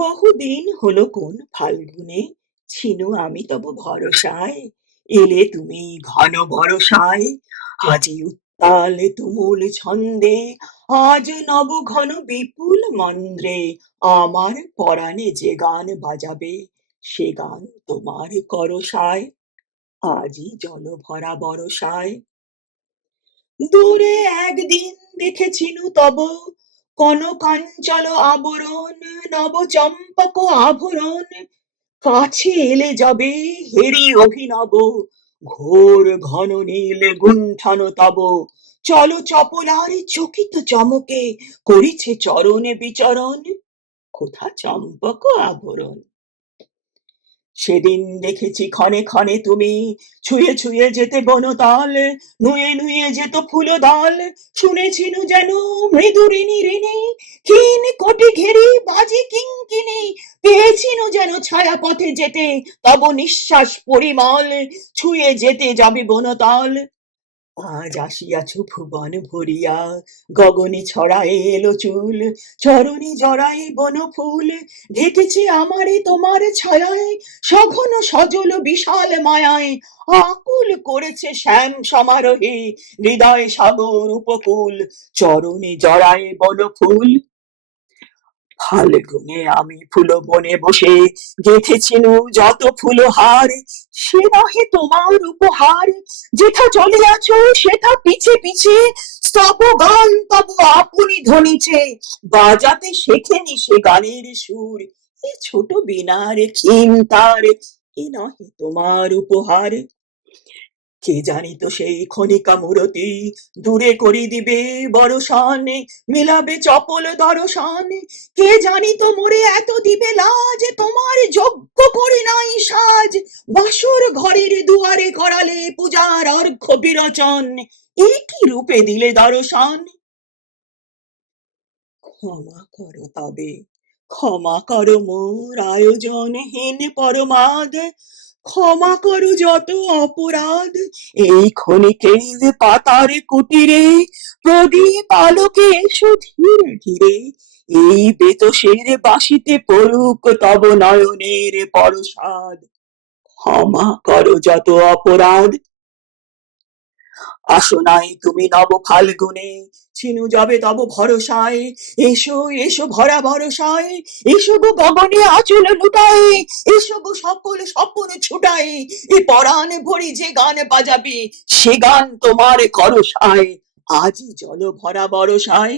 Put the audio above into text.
বহুদিন হলো কোন ফাল্গুনে ছিনু আমি তব ভরসায়, এলে তুমি ঘন বরষায়। আজি উত্তাল তুমুল ছন্দে, আজ নব ঘন বিপুল মন্দ্রে, আমার পরাণে যে গান বাজাবে, সে গান তোমার করসায়। আজি জল ভরা বরষায়। দূরে একদিন দেখেছিনু তব কনকাঞ্চল আবরণ, নব চম্পক আভরণ। কাছে এলে যাবে হেরি অভিনব, ঘোর ঘন নীল গুণ্ঠন তব। চল চপলার চকিত চমকে, করিছে চরণে বিচরণ। কোথা চম্পক আভরণ। সেদিন দেখেছি ক্ষণে ক্ষণে তুমি, ছুঁয়ে ছুঁয়ে যেতে বনতাল, নুয়ে নুয়ে যেত ফুলদাল। শুনেছিনু যেন মৃদুরিনী ঋণী, ক্ষীণ কোটি ঘেরি বাজে কিঙ্কিণী। পেয়েছিনু যেন ছায়া পথে যেতে, তব নিঃশ্বাস পরিমল, ছুঁয়ে যেতে যাবে বনতাল। আজ আসিয়াছ ভুবন ভরিয়া, গগনে ছড়ায়ে এলো চুল, চরণে জড়ায়ে বনফুল। ঢেকেছে আমারে তোমার ছায়ায়, সঘন সজল বিশাল মায়ায়। আকুল করেছে শ্যাম সমারোহে, হৃদয় সাগর উপকূল, চরণে জড়ায়ে বনফুল। ফাল্গুনে আমি ফুল বনে বসে, গেথেছিনু যত ফুলহার। সে নহে তোমার উপহার, যেথা চলিয়াছ সেথা পিছে পিছে, স্তব গান তব আপনি ধ্বনিছে। বাজাতে শেখেনি সে গানের সুর, এ ছোট বীণার ক্ষীণ তার, এ নহে তোমার উপহার। কে জানিত সেই ক্ষণিকা মূরতি, দূরে করি দিবে বরষান, মিলাবে চপল দর্শন। কে জানিত মোরে এত দিবে লাজ, তোমার যজ্ঞ করি নাই সাজ। বাসর ঘরের দুয়ারে করালে পূজার অর্ঘ্য বিরচন, এ কি রূপে দিলে দর্শন। ক্ষমা করো তবে, ক্ষমা করো মোর আয়োজনহীন পরমাদ। ক্ষমা করো যত অপরাধ, এই ক্ষণিকের পাতার কুটিরে, প্রদীপ আলোকে এসো ধীরে ধীরে। এই বেতসের বাঁশিতে পড়ুক তব নয়নের পরশাদ। ক্ষমা করো যত অপরাধ। আসো নাই তুমি নব ফাল্গুনে, ছিনু যাবে তব ভরসায়। এসো এসো ভরা ভরসায়, এসো গো গগনে আঁচল লুটায়। এসো গো সকল স্বপ্ন ছুটায়, এ পরাণ ভরি যে গান বাজাবে, সে গান তোমার করসায়। আজি জল ভরা বরসায়।